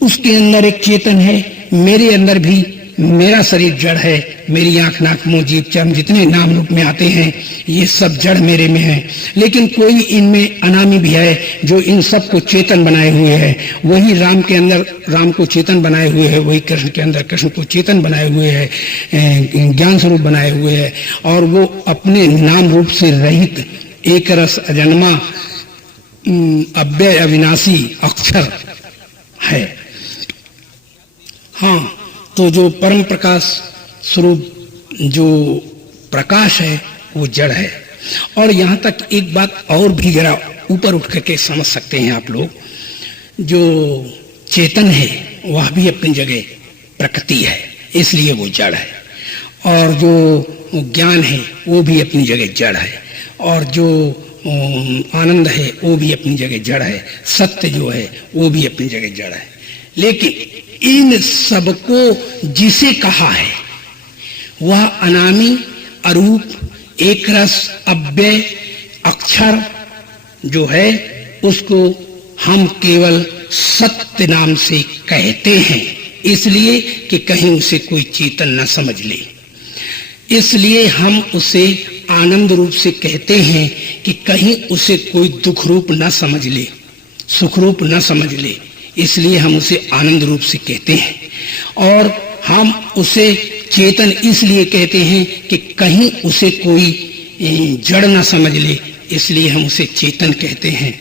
उसके अंदर एक चेतन है, मेरे अंदर भी मेरा शरीर जड़ है, मेरी आंख नाक मुंह जीभ चर्म जितने नाम रूप में आते हैं ये सब जड़ मेरे में है। लेकिन कोई इनमें अनामी भी है जो इन सब को चेतन बनाए हुए है। वही राम के अंदर राम को चेतन बनाए हुए है, वही कृष्ण के अंदर कृष्ण को चेतन बनाए हुए है, ज्ञान स्वरूप बनाए हुए है। और वो अपने नाम रूप से रहित एक रस अजन्मा अव्यय अविनाशी अक्षर है। हाँ, तो जो परम प्रकाश स्वरूप जो प्रकाश है वो जड़ है। और यहाँ तक एक बात और भी जरा ऊपर उठ करके समझ सकते हैं आप लोग, जो चेतन है वह भी अपनी जगह प्रकृति है, इसलिए वो जड़ है। और जो ज्ञान है वो भी अपनी जगह जड़ है, और जो आनंद है वो भी अपनी जगह जड़ है, सत्य जो है वो भी अपनी जगह जड़ है। लेकिन इन सबको जिसे कहा है वह अनामी अरूप एक रस अव्यय अक्षर जो है उसको हम केवल सत्य नाम से कहते हैं, इसलिए कि कहीं उसे कोई चेतन न समझ ले। इसलिए हम उसे आनंद रूप से कहते हैं कि कहीं उसे कोई दुख रूप न समझ ले, सुख रूप न समझ ले, इसलिए हम उसे आनंद रूप से कहते हैं। और हम उसे चेतन इसलिए कहते हैं कि कहीं उसे कोई जड़ न समझ ले, इसलिए हम उसे चेतन कहते हैं।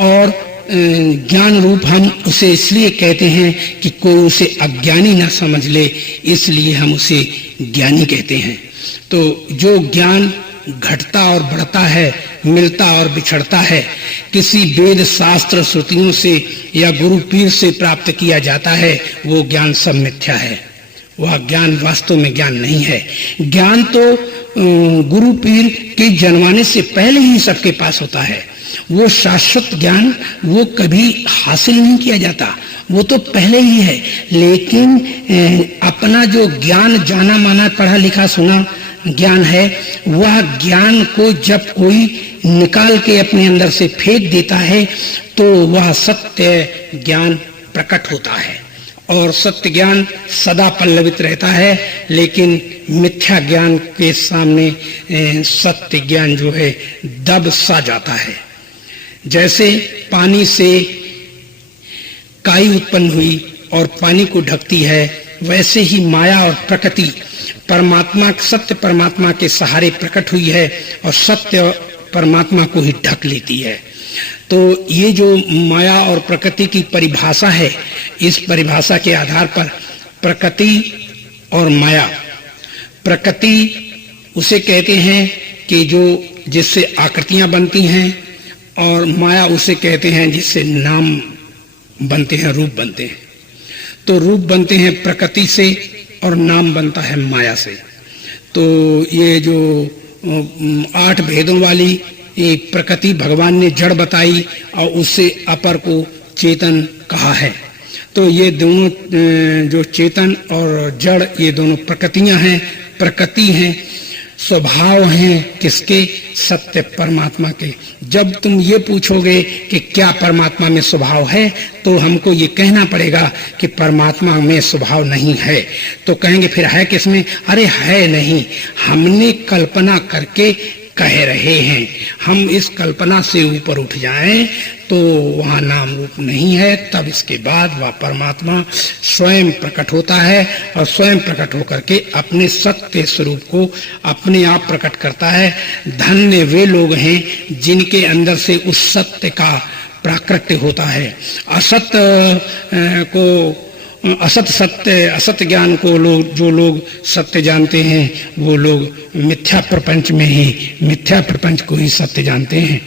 और ज्ञान रूप हम उसे इसलिए कहते हैं कि कोई उसे अज्ञानी न समझ ले, इसलिए हम उसे ज्ञानी कहते हैं। तो जो ज्ञान घटता और बढ़ता है, मिलता और बिछड़ता है, किसी वेद शास्त्र श्रुतियों से या गुरु पीर से प्राप्त किया जाता है, वो ज्ञान सब मिथ्या है। वह ज्ञान वास्तव में ज्ञान नहीं है। ज्ञान तो गुरु पीर के जन्माने से पहले ही सबके पास होता है। वो शाश्वत ज्ञान वो कभी हासिल नहीं किया जाता, वो तो पहले ही है। लेकिन अपना जो ज्ञान जाना माना पढ़ा लिखा सुना ज्ञान है, वह ज्ञान को जब कोई निकाल के अपने अंदर से फेंक देता है तो वह सत्य ज्ञान प्रकट होता है। और सत्य ज्ञान सदा पल्लवित रहता है, लेकिन मिथ्या ज्ञान के सामने सत्य ज्ञान जो है दब सा जाता है। जैसे पानी से काई उत्पन्न हुई और पानी को ढकती है, वैसे ही माया और प्रकृति परमात्मा सत्य परमात्मा के सहारे प्रकट हुई है और सत्य परमात्मा को ही ढक लेती है। तो ये जो माया और प्रकृति की परिभाषा है, इस परिभाषा के आधार पर प्रकृति और माया, प्रकृति उसे कहते हैं कि जो जिससे आकृतियां बनती हैं, और माया उसे कहते हैं जिससे नाम बनते हैं, रूप बनते हैं। तो रूप बनते हैं प्रकृति से और नाम बनता है माया से। तो ये जो 8 भेदों वाली ये प्रकृति भगवान ने जड़ बताई और उससे अपर को चेतन कहा है। तो ये दोनों जो चेतन और जड़, ये दोनों प्रकृतियां हैं, प्रकृति हैं, स्वभाव हैं किसके? सत्य परमात्मा के। जब तुम ये पूछोगे कि क्या परमात्मा में स्वभाव है, तो हमको ये कहना पड़ेगा कि परमात्मा में स्वभाव नहीं है। तो कहेंगे फिर है किसमें? अरे है नहीं, हमने कल्पना करके कह रहे हैं। हम इस कल्पना से ऊपर उठ जाएं तो वहाँ नाम रूप नहीं है, तब इसके बाद वह परमात्मा स्वयं प्रकट होता है और स्वयं प्रकट होकर के अपने सत्य स्वरूप को अपने आप प्रकट करता है। धन्य वे लोग हैं जिनके अंदर से उस सत्य का प्राकट्य होता है। असत ज्ञान को जो लोग सत्य जानते हैं, वो लोग मिथ्या प्रपंच में ही मिथ्या प्रपंच को ही सत्य जानते हैं।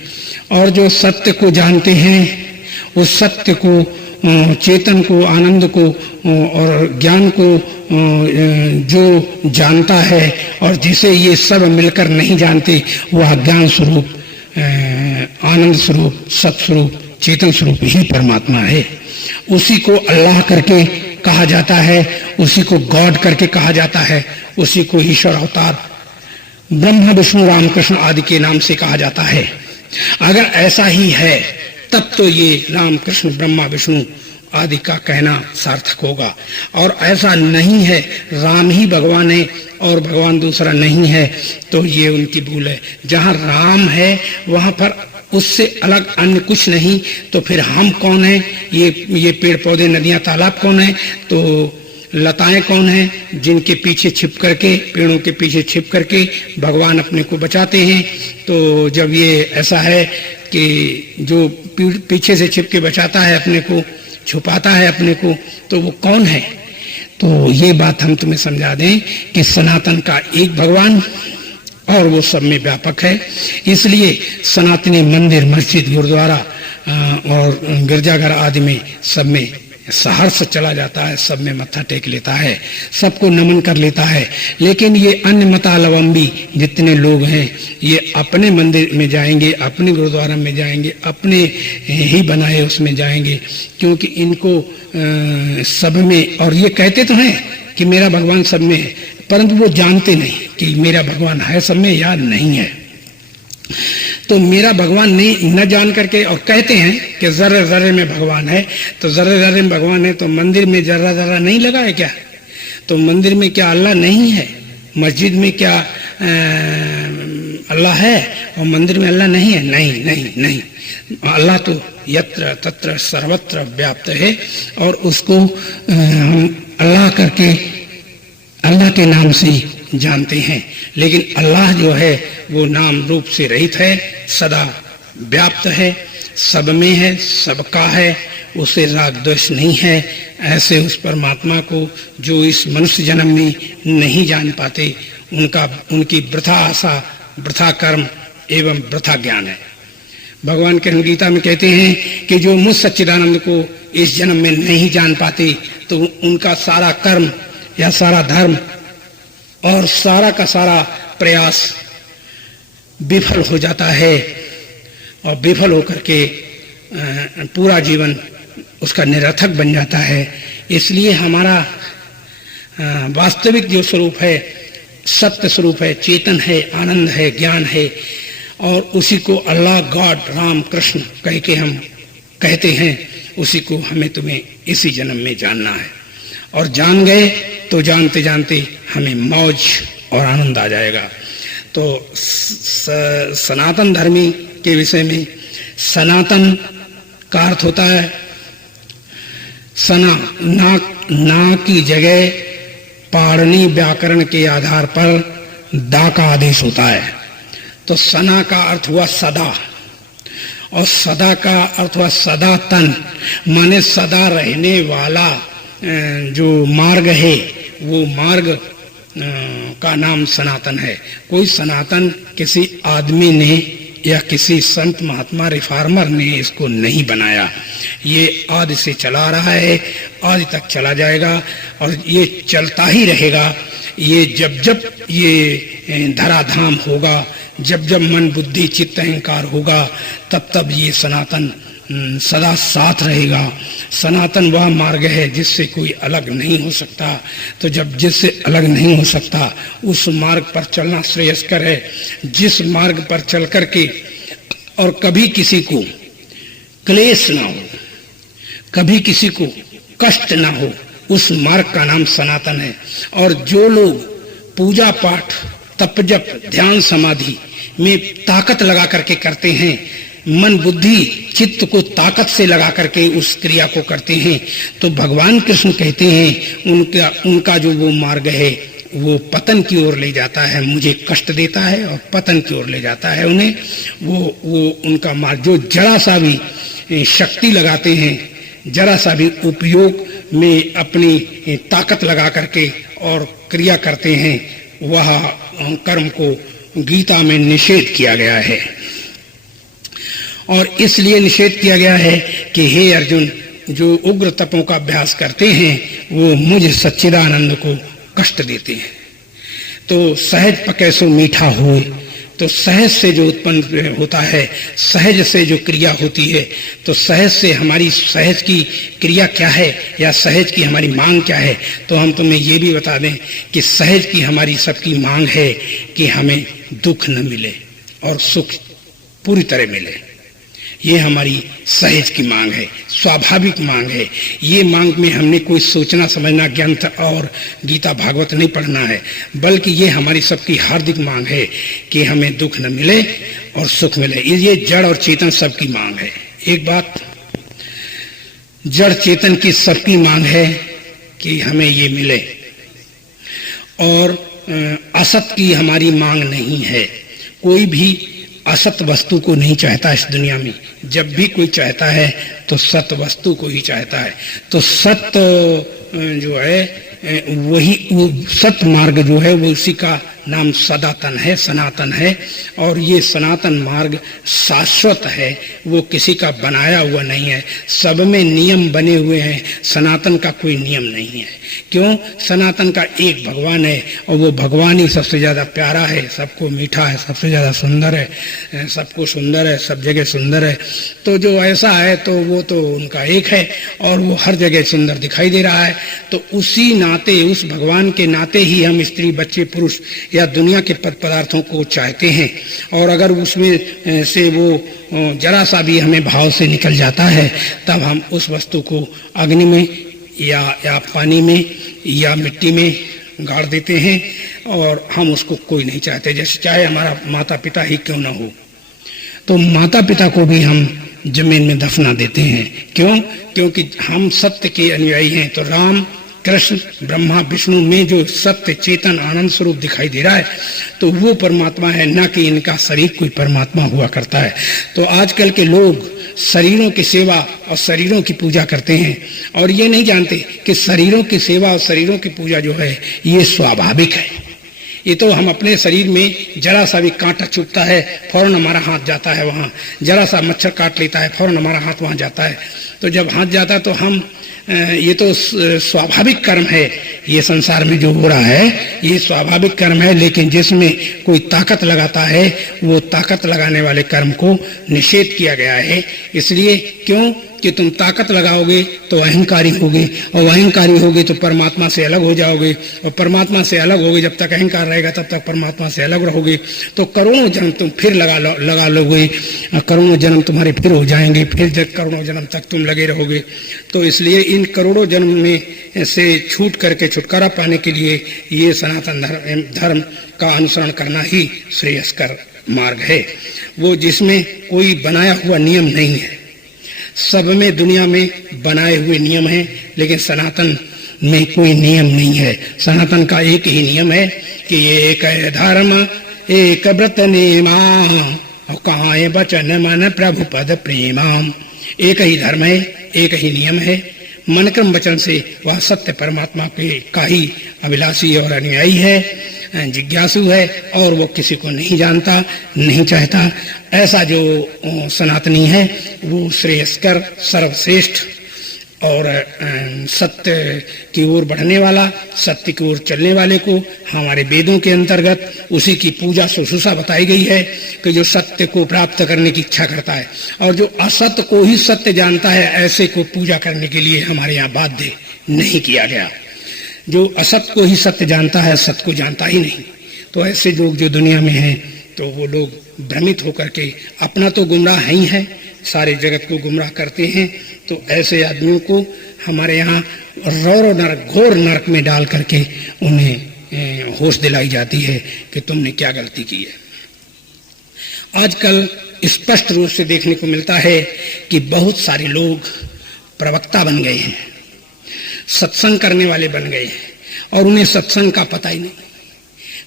और जो सत्य को जानते हैं, उस सत्य को, चेतन को, आनंद को और ज्ञान को जो जानता है और जिसे ये सब मिलकर नहीं जानते, वह ज्ञान स्वरूप, आनंद स्वरूप, सत्य स्वरूप, चेतन स्वरूप ही परमात्मा है। उसी को अल्लाह करके कहा जाता है, उसी को गॉड करके कहा जाता है, उसी को ईश्वर अवतार ब्रह्मा विष्णु राम कृष्ण आदि के नाम से कहा जाता है। अगर ऐसा ही है तब तो ये राम कृष्ण ब्रह्मा विष्णु आदि का कहना सार्थक होगा। और ऐसा नहीं है राम ही भगवान है और भगवान दूसरा नहीं है, तो ये उनकी भूल है। जहाँ राम है वहाँ पर उससे अलग अन्य कुछ नहीं, तो फिर हम कौन है? ये पेड़ पौधे नदियां तालाब कौन है? तो लताएं कौन हैं जिनके पीछे छिप करके, पेड़ों के पीछे छिप करके भगवान अपने को बचाते हैं। तो जब ये ऐसा है कि जो पीछे से छिप के बचाता है अपने को, छुपाता है अपने को, तो वो कौन है? तो ये बात हम तुम्हें समझा दें कि सनातन का एक भगवान और वो सब में व्यापक है। इसलिए सनातनी मंदिर, मस्जिद, गुरुद्वारा और गिरजाघर आदि में सब में सहर्ष चला जाता है, सब में मत्था टेक लेता है, सबको नमन कर लेता है। लेकिन ये अन्य मतालवंबी जितने लोग हैं, ये अपने मंदिर में जाएंगे, अपने गुरुद्वारा में जाएंगे, अपने ही बनाए उसमें जाएंगे, क्योंकि इनको सब में, और ये कहते तो हैं कि मेरा भगवान सब में है, परंतु वो जानते नहीं कि मेरा भगवान है सब में या नहीं है। तो मेरा भगवान नहीं न जान करके और कहते हैं कि जर्रे जर्रे में भगवान है, तो जर्रे जर्रे में भगवान है तो मंदिर में जर्रा जर्रा नहीं लगा है क्या? तो मंदिर में क्या अल्लाह नहीं है? मस्जिद में क्या अल्लाह है और मंदिर में अल्लाह नहीं है? नहीं नहीं नहीं, अल्लाह तो यत्र तत्र सर्वत्र व्याप्त है, और उसको हम अल्लाह करके अल्लाह के नाम से जानते हैं। लेकिन अल्लाह जो है वो नाम रूप से रहित है, सदा व्याप्त है, सब में है, सबका है, उसे राग द्वेष नहीं है। ऐसे उस परमात्मा को जो इस मनुष्य जन्म में नहीं जान पाते, उनकी वृथा आशा, वृथा कर्म एवं वृथा ज्ञान है। भगवान कृष्ण गीता में कहते हैं कि जो मुझ सच्चिदानंद को इस जन्म में नहीं जान पाते, तो उनका सारा कर्म या सारा धर्म और सारा का सारा प्रयास विफल हो जाता है, और विफल होकर के पूरा जीवन उसका निरर्थक बन जाता है। इसलिए हमारा वास्तविक जो स्वरूप है, सत्य स्वरूप है, चेतन है, आनंद है, ज्ञान है, और उसी को अल्लाह, गॉड, राम, कृष्ण कह के हम कहते हैं, उसी को हमें तुम्हें इसी जन्म में जानना है। और जान गए तो जानते जानते हमें मौज और आनंद आ जाएगा। तो सनातन धर्मी के विषय में, सनातन का अर्थ होता है सना, ना की जगह पाणिनि व्याकरण के आधार पर दा का आदेश होता है। तो सना का अर्थ हुआ सदा, और सदा का अर्थ हुआ सदातन, माने सदा रहने वाला जो मार्ग है, वो मार्ग का नाम सनातन है। कोई सनातन किसी आदमी ने या किसी संत महात्मा रिफॉर्मर ने इसको नहीं बनाया, ये आदि से चला रहा है, आदि तक चला जाएगा और ये चलता ही रहेगा। ये जब जब ये धराधाम होगा, जब जब मन बुद्धि चित्त अहंकार होगा, तब तब ये सनातन सदा साथ रहेगा। सनातन वह मार्ग है जिससे कोई अलग नहीं हो सकता। तो जब जिससे अलग नहीं हो सकता, उस मार्ग पर चलना श्रेयस्कर है। जिस मार्ग पर चल करके और कभी किसी को क्लेश ना हो, कभी किसी को कष्ट ना हो, उस मार्ग का नाम सनातन है। और जो लोग पूजा पाठ, तप जप, ध्यान समाधि में ताकत लगा करके करते हैं, मन बुद्धि चित्त को ताकत से लगा करके उस क्रिया को करते हैं, तो भगवान कृष्ण कहते हैं उनका जो वो मार्ग है वो पतन की ओर ले जाता है, मुझे कष्ट देता है और पतन की ओर ले जाता है उन्हें। वो उनका मार्ग, जो जरा सा भी शक्ति लगाते हैं, जरा सा भी उपयोग में अपनी ताकत लगा करके और क्रिया करते हैं, वह कर्म को गीता में निषेध किया गया है। और इसलिए निषेध किया गया है कि हे अर्जुन, जो उग्र तपों का अभ्यास करते हैं वो मुझ सच्चिदानंद को कष्ट देते हैं। तो सहज पके सो मीठा हो, तो सहज से जो उत्पन्न होता है, सहज से जो क्रिया होती है, तो सहज से हमारी सहज की क्रिया क्या है या सहज की हमारी मांग क्या है, तो हम तुम्हें ये भी बता दें कि सहज की हमारी सबकी मांग है कि हमें दुख न मिले और सुख पूरी तरह मिले। ये हमारी सहज की मांग है, स्वाभाविक मांग है। ये मांग में हमने कोई सोचना समझना ग्रंथ और गीता भागवत नहीं पढ़ना है, बल्कि ये हमारी सबकी हार्दिक मांग है कि हमें दुख न मिले और सुख मिले। ये जड़ और चेतन सबकी मांग है। एक बात, जड़ चेतन की सबकी मांग है कि हमें ये मिले, और असत की हमारी मांग नहीं है। कोई भी असत वस्तु को नहीं चाहता इस दुनिया में। जब भी कोई चाहता है तो सत वस्तु को ही चाहता है। तो सत जो है वही, वो सत मार्ग जो है वो उसी का नाम सनातन है, सनातन है। और ये सनातन मार्ग शाश्वत है, वो किसी का बनाया हुआ नहीं है। सब में नियम बने हुए हैं, सनातन का कोई नियम नहीं है। क्यों? सनातन का एक भगवान है और वो भगवान ही सबसे ज्यादा प्यारा है, सबको मीठा है, सबसे ज्यादा सुंदर है, सबको सुंदर है, सब जगह सुंदर है। तो जो ऐसा है तो वो तो उनका एक है और वो हर जगह सुंदर दिखाई दे रहा है। तो उसी नाते, उस भगवान के नाते ही हम स्त्री, बच्चे, पुरुष या दुनिया के पदार्थों को चाहते हैं। और अगर उसमें से वो जरा सा भी हमें भाव से निकल जाता है, तब हम उस वस्तु को अग्नि में या पानी में या मिट्टी में गाड़ देते हैं और हम उसको कोई नहीं चाहते, जैसे चाहे हमारा माता पिता ही क्यों ना हो। तो माता पिता को भी हम जमीन में दफना देते हैं। क्यों? क्योंकि हम सत्य के अनुयायी हैं। तो राम, कृष्ण, ब्रह्मा, विष्णु में जो सत्य चेतन आनंद स्वरूप दिखाई दे रहा है तो वो परमात्मा है, न कि इनका शरीर कोई परमात्मा हुआ करता है। तो आजकल के लोग शरीरों की सेवा और शरीरों की पूजा करते हैं और ये नहीं जानते कि शरीरों की सेवा और शरीरों की पूजा जो है ये स्वाभाविक है। ये तो हम अपने शरीर में जरा सा भी कांटा चुभता है, फौरन हमारा हाथ जाता है वहाँ। जरा सा मच्छर काट लेता है, फौरन हमारा हाथ वहाँ जाता है। तो जब हाथ जाता है तो हम, ये तो स्वाभाविक कर्म है। ये संसार में जो हो रहा है ये स्वाभाविक कर्म है, लेकिन जिसमें कोई ताकत लगाता है वो ताकत लगाने वाले कर्म को निषेध किया गया है। इसलिए क्यों कि तुम ताकत लगाओगे तो अहंकारी होगे, और अहंकारी होगे तो परमात्मा से अलग हो जाओगे, और परमात्मा से अलग होगे, जब तक अहंकार रहेगा तब तक परमात्मा से अलग रहोगे। तो करोड़ों जन्म तुम फिर लगा लोगे, करोड़ों जन्म तुम्हारे फिर हो जाएंगे, फिर करोड़ों जन्म तक तुम लगे रहोगे। तो इसलिए इन करोड़ों जन्म में से छूट करके छुटकारा पाने के लिए ये सनातन धर्म का अनुसरण करना ही श्रेयस्कर मार्ग है, वो जिसमें कोई बनाया हुआ नियम नहीं है। सब में दुनिया में बनाए हुए नियम हैं, लेकिन सनातन में कोई नियम नहीं है। सनातन का एक ही नियम है कि एक धर्म एक व्रत नेमा, और कहाँ वचन मन प्रभु पद प्रेमा। एक ही धर्म है, एक ही नियम है। मन क्रम वचन से वह सत्य परमात्मा के का ही अभिलाषी और अनुयायी है, जिज्ञासु है, और वो किसी को नहीं जानता, नहीं चाहता। ऐसा जो सनातनी है वो श्रेयस्कर, सर्वश्रेष्ठ और सत्य की ओर बढ़ने वाला, सत्य की ओर चलने वाले को हमारे वेदों के अंतर्गत उसी की पूजा शुश्रूषा बताई गई है कि जो सत्य को प्राप्त करने की इच्छा करता है और जो असत्य को ही सत्य जानता है, ऐसे को पूजा करने के लिए हमारे यहाँ बाध्य नहीं किया गया। जो असत्य को ही सत्य जानता है, सत्य को जानता ही नहीं। तो ऐसे लोग जो दुनिया में हैं तो वो लोग भ्रमित होकर के अपना तो गुमराह है ही है, सारे जगत को गुमराह करते हैं। तो ऐसे आदमियों को हमारे यहाँ रौर नरक, घोर नरक में डाल करके उन्हें होश दिलाई जाती है कि तुमने क्या गलती की है। आजकल स्पष्ट रूप से देखने को मिलता है कि बहुत सारे लोग प्रवक्ता बन गए हैं, सत्संग करने वाले बन गए हैं, और उन्हें सत्संग का पता ही नहीं।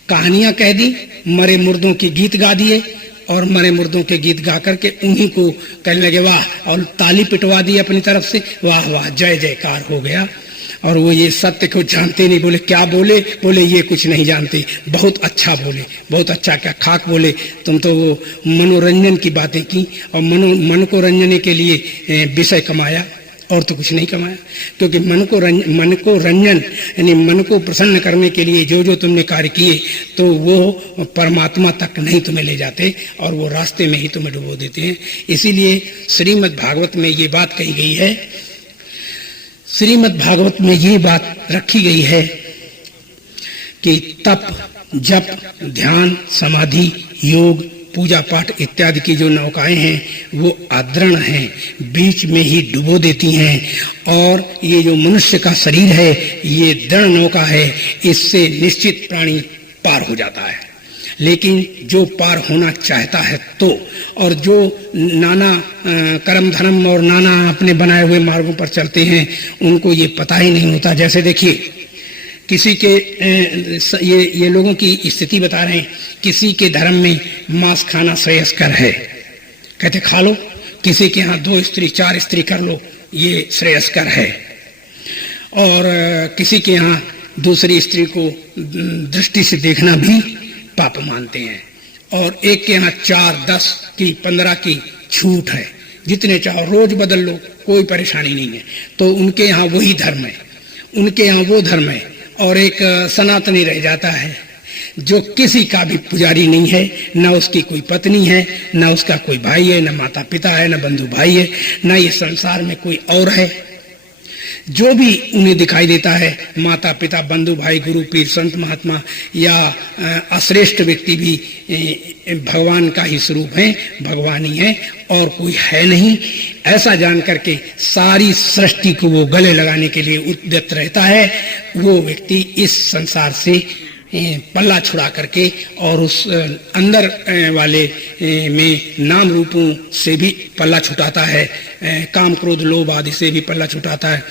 कहानियां कह दी, मरे मुर्दों के गीत गा दिए, और मरे मुर्दों के गीत गा करके उन्हीं को कहने लगे वाह, और ताली पिटवा दी अपनी तरफ से, वाह वाह जय जयकार हो गया। और वो ये सत्य को जानते नहीं। बोले क्या बोले? बोले ये कुछ नहीं जानते। बहुत अच्छा बोले, बहुत अच्छा, क्या खाक बोले। तुम तो वो मनोरंजन की बातें की और मन को रंजने के लिए विषय कमाया, और तो कुछ नहीं कमाया। क्योंकि मन को रंजन यानी मन को प्रसन्न करने के लिए जो जो तुमने कार्य किए तो वो परमात्मा तक नहीं तुम्हें ले जाते, और वो रास्ते में ही तुम्हें डुबो देते हैं। इसीलिए श्रीमद् भागवत में ये बात कही गई है, श्रीमद् भागवत में ये बात रखी गई है कि तप, जप, ध्यान, समाधि, योग पूजा पाठ इत्यादि की जो नौकाएं हैं वो अदृढ़ हैं, बीच में ही डुबो देती हैं। और ये जो मनुष्य का शरीर है ये दृढ़ नौका है, इससे निश्चित प्राणी पार हो जाता है। लेकिन जो पार होना चाहता है तो, और जो नाना कर्म धर्म और नाना अपने बनाए हुए मार्गों पर चलते हैं उनको ये पता ही नहीं होता। जैसे देखिए किसी के ये लोगों की स्थिति बता रहे हैं, किसी के धर्म में मांस खाना श्रेयस्कर है, कहते खा लो। किसी के यहाँ 2 स्त्री 4 स्त्री कर लो, ये श्रेयस्कर है। और किसी के यहाँ दूसरी स्त्री को दृष्टि से देखना भी पाप मानते हैं। और एक के यहाँ 4 10 की 15 की छूट है, जितने चाहो रोज बदल लो, कोई परेशानी नहीं है। तो उनके यहाँ वही धर्म है, उनके यहाँ वो धर्म है। और एक सनातनी रह जाता है जो किसी का भी पुजारी नहीं है, न उसकी कोई पत्नी है, न उसका कोई भाई है, न माता पिता है, न बंधु भाई है, न ये संसार में कोई और है। जो भी उन्हें दिखाई देता है, माता पिता बंधु भाई गुरु पीर संत महात्मा या अश्रेष्ठ व्यक्ति भी भगवान का ही स्वरूप है, भगवान ही है और कोई है नहीं। ऐसा जान करके सारी सृष्टि को वो गले लगाने के लिए उद्यत रहता है। वो व्यक्ति इस संसार से पल्ला छुड़ा करके और उस अंदर वाले में नाम रूपों से भी पल्ला छुटाता है, काम क्रोध लोभ आदि से भी पल्ला छुटाता है।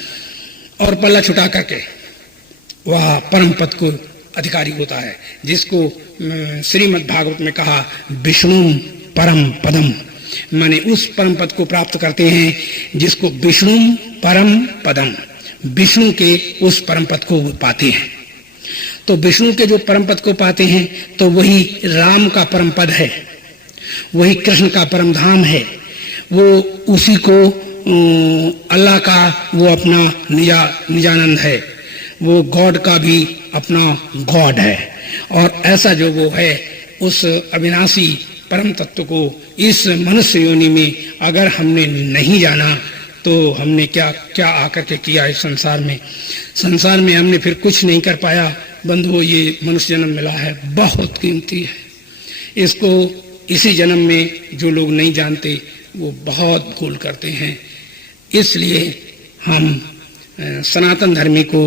और पल्ला छुटा करके वह परम पद को अधिकारी होता है, जिसको श्रीमद् भागवत में कहा विष्णु परम पदम, माने उस परम पद को प्राप्त करते हैं जिसको विष्णु परम पदम, विष्णु के उस परम पद को पाते हैं। तो विष्णु के जो परम पद को पाते हैं तो वही राम का परम पद है, वही कृष्ण का परम धाम है, वो उसी को अल्लाह का वो अपना निजानंद है, वो गॉड का भी अपना गॉड है। और ऐसा जो वो है उस अविनाशी परम तत्व को इस मनुष्य योनि में अगर हमने नहीं जाना तो हमने क्या क्या आकर के किया इस संसार में हमने फिर कुछ नहीं कर पाया। बंधुओं, ये मनुष्य जन्म मिला है बहुत कीमती है, इसको इसी जन्म में जो लोग नहीं जानते वो बहुत भूल करते हैं। इसलिए हम सनातन धर्मी को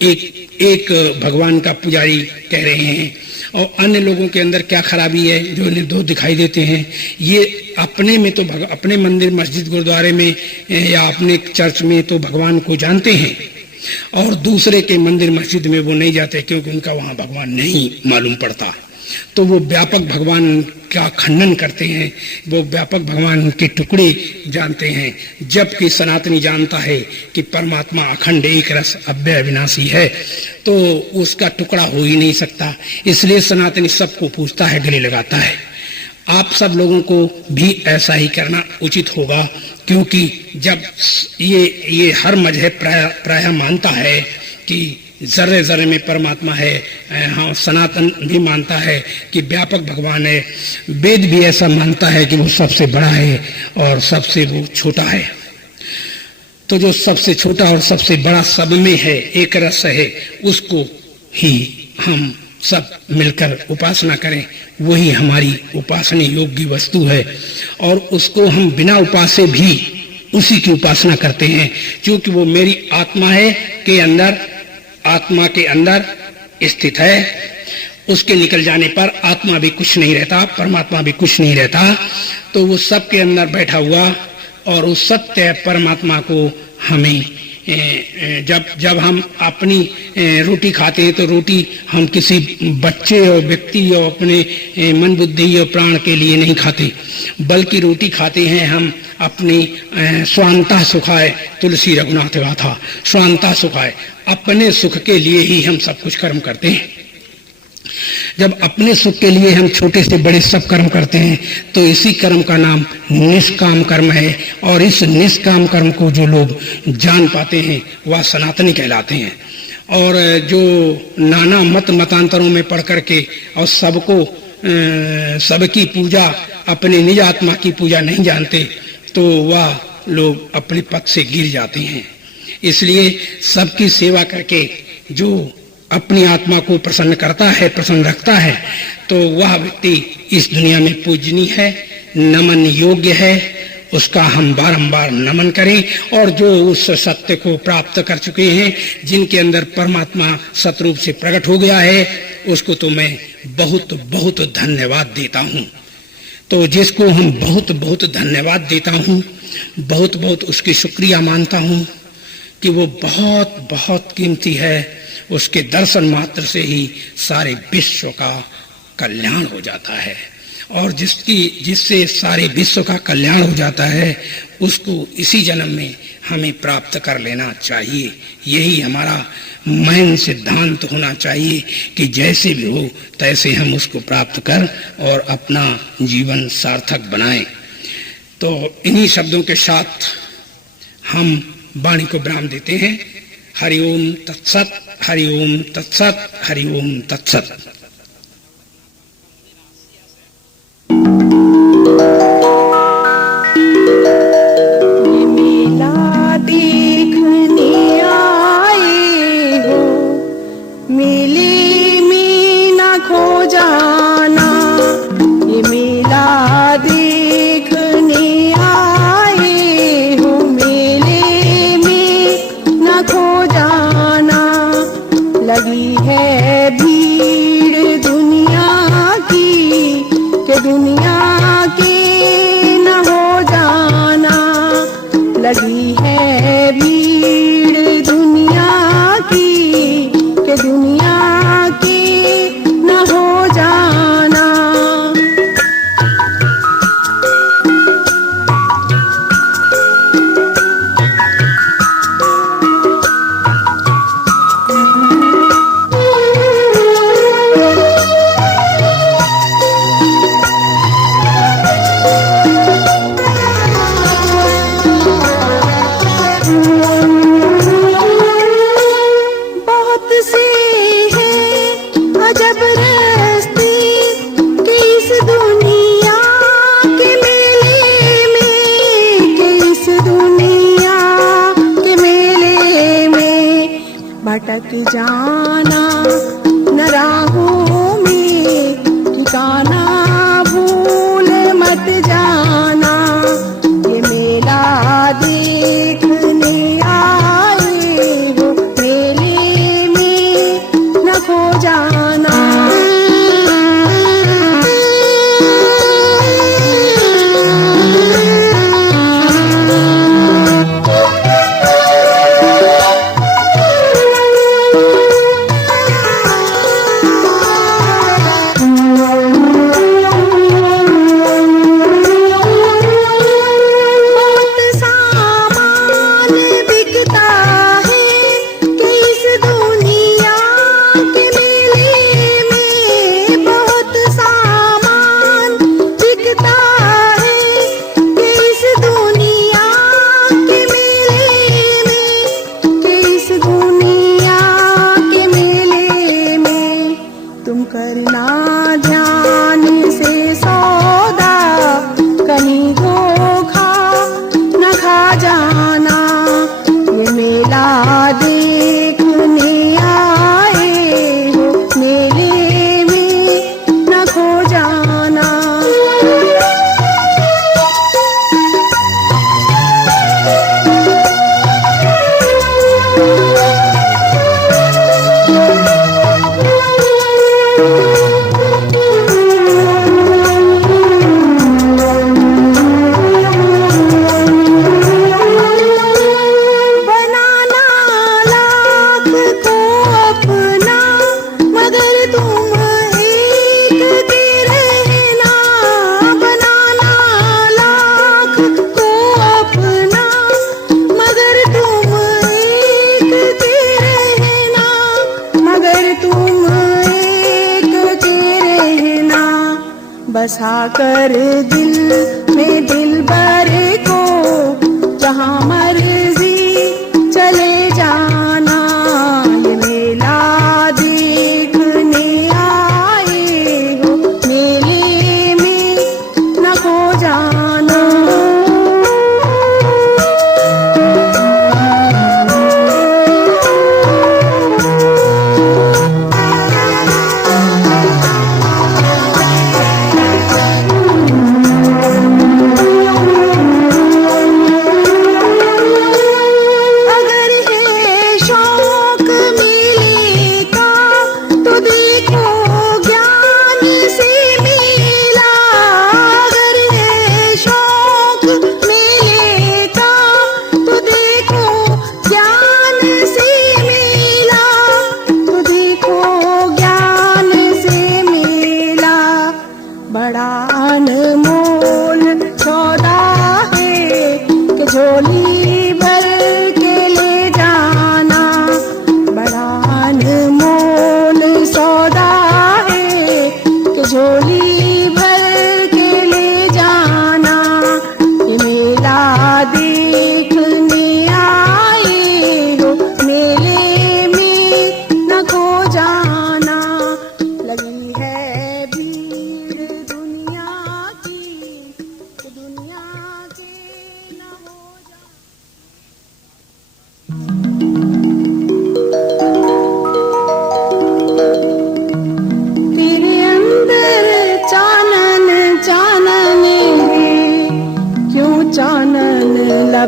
एक भगवान का पुजारी कह रहे हैं। और अन्य लोगों के अंदर क्या खराबी है जो इन्हें दो दिखाई देते हैं, ये अपने में तो अपने मंदिर मस्जिद गुरुद्वारे में या अपने चर्च में तो भगवान को जानते हैं और दूसरे के मंदिर मस्जिद में वो नहीं जाते क्योंकि उनका वहां भगवान नहीं मालूम पड़ता। तो वो व्यापक भगवान का खंडन करते हैं, वो व्यापक भगवान के टुकड़े जानते हैं, जबकि सनातनी जानता है कि परमात्मा अखंड एक रस अव्यय अविनाशी है, तो उसका टुकड़ा हो ही नहीं सकता। इसलिए सनातनी सबको पूछता है, गले लगाता है। आप सब लोगों को भी ऐसा ही करना उचित होगा, क्योंकि जब ये हर मजहब प्रायः मानता है कि जर्रे जर्रे में परमात्मा है, हाँ सनातन भी मानता है कि व्यापक भगवान है, वेद भी ऐसा मानता है कि वो सबसे बड़ा है और सबसे वो छोटा है। तो जो सबसे छोटा और सबसे बड़ा सब में है, एक रस है, उसको ही हम सब मिलकर उपासना करें, वही हमारी उपासना योग्य वस्तु है। और उसको हम बिना उपासे भी उसी की उपासना करते हैं, क्योंकि वो मेरी आत्मा है के अंदर, आत्मा के अंदर स्थित है। उसके निकल जाने पर आत्मा भी कुछ नहीं रहता, परमात्मा भी कुछ नहीं रहता। तो वो सबके अंदर बैठा हुआ और उस सत्य परमात्मा को हमें जब हम अपनी रोटी खाते हैं तो रोटी हम किसी बच्चे और व्यक्ति और अपने मन बुद्धि और प्राण के लिए नहीं खाते, बल्कि रोटी खाते हैं हम अपनी स्वांता सुखाय, तुलसी रघुनाथ गाथा, स्वांता सुखाय, अपने सुख के लिए ही हम सब कुछ कर्म करते हैं। जब अपने सुख के लिए हम छोटे से बड़े सब कर्म करते हैं तो इसी कर्म का नाम निष्काम कर्म है। और इस निष्काम कर्म को जो लोग जान पाते हैं वह सनातनी कहलाते हैं। और जो नाना मतांतरों में पढ़ करके और सबको सबकी पूजा अपने निज आत्मा की पूजा नहीं जानते तो वह लोग अपने पद से गिर जाते हैं। इसलिए सबकी सेवा करके जो अपनी आत्मा को प्रसन्न करता है, प्रसन्न रखता है, तो वह व्यक्ति इस दुनिया में पूजनीय है, नमन योग्य है, उसका हम बारंबार नमन करें। और जो उस सत्य को प्राप्त कर चुके हैं, जिनके अंदर परमात्मा सतरूप से प्रकट हो गया है, उसको तो मैं बहुत बहुत धन्यवाद देता हूँ। तो जिसको हम बहुत बहुत धन्यवाद देता हूँ, बहुत बहुत उसकी शुक्रिया मानता हूँ कि वो बहुत बहुत कीमती है। उसके दर्शन मात्र से ही सारे विश्व का कल्याण हो जाता है, और जिससे सारे विश्व का कल्याण हो जाता है, उसको इसी जन्म में हमें प्राप्त कर लेना चाहिए। यही हमारा मैन सिद्धांत होना चाहिए कि जैसे भी हो तैसे हम उसको प्राप्त कर और अपना जीवन सार्थक बनाएं। तो इन्हीं शब्दों के साथ हम वाणी को विराम देते हैं। हरि ओम तत्सत, हरि ओम तत्सत, हरि ओम तत्सत। भटक जाना न राहों में ठिकाना भूल मत जाना। ये मेला देखने आए हो, मेले में न खो जाना। बसा कर दिल में दिल भरे को जहाँ मर्जी चले जाना। ये मेला देखने आए हो, मेले में न खो जाना।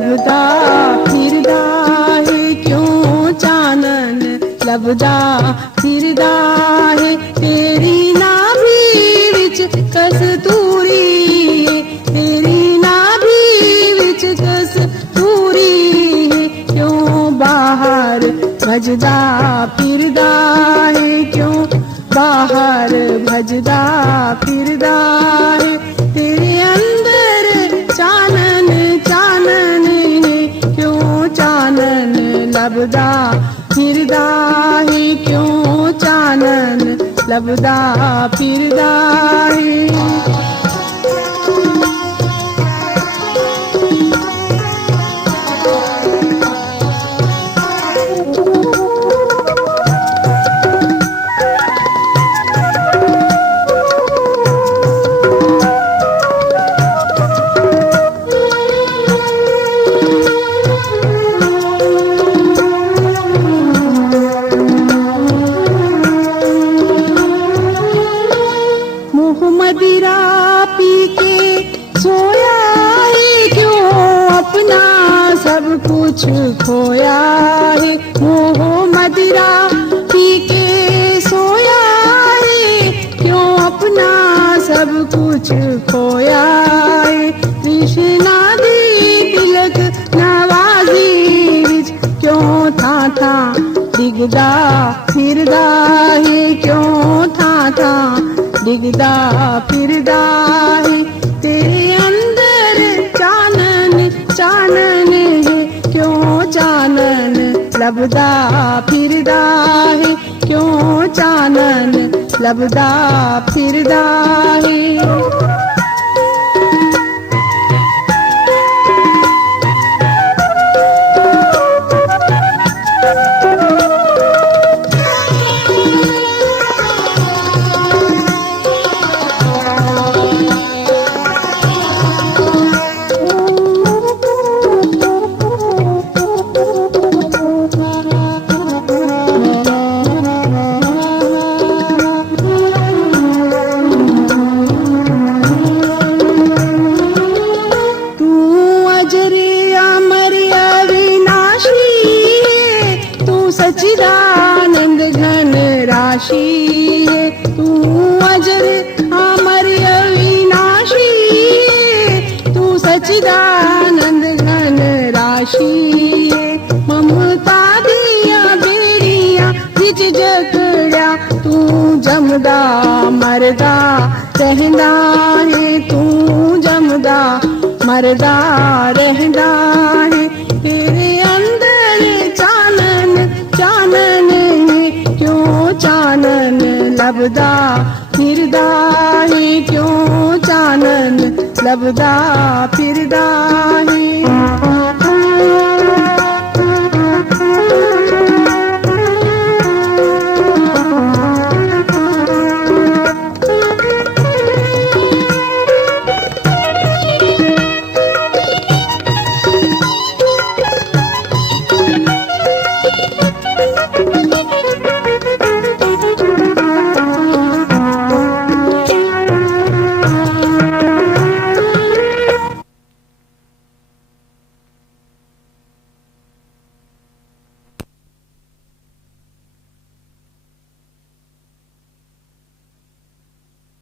लभदा फिरदा है क्यों चानन लभदा फिरदा है तेरी नाभि विच कस्तूरी है तेरी नाभि विच कस्तूरी है क्यों बाहर भजदा फिरदा है क्यों बाहर भजदा फिरदा है तेरे अंदर चानन चानन है क्यों चानन लभदा फिरदा है क्यों चानन लभदा फिरदा है मदिरा पी के सोया है क्यों अपना सब कुछ खोया है मोह मदिरा पी के सोया है क्यों अपना सब कुछ खोया है कृष्णा दी तिलक नवाजी विच क्यों था दिगदा फिरदा है क्यों था दिगदा फिरदा है तेरे अंदर चानन चानन है क्यों चानन लभदा फिरदा है क्यों चानन लभदा फिरदा है सच्चिदानंद घन राशि है तू अजर अमर अविनाशी है तू सच्चिदानंद घन राशि है ममता दिया बेड़िया विच जकड़ा तू जमदा मरदा रहंदा है तू जमदा मरदा रहंदा है तेरे अंदर चानन चानन है क्यों चानन लभदा फिरदा है क्यों चानन लभदा फिरदा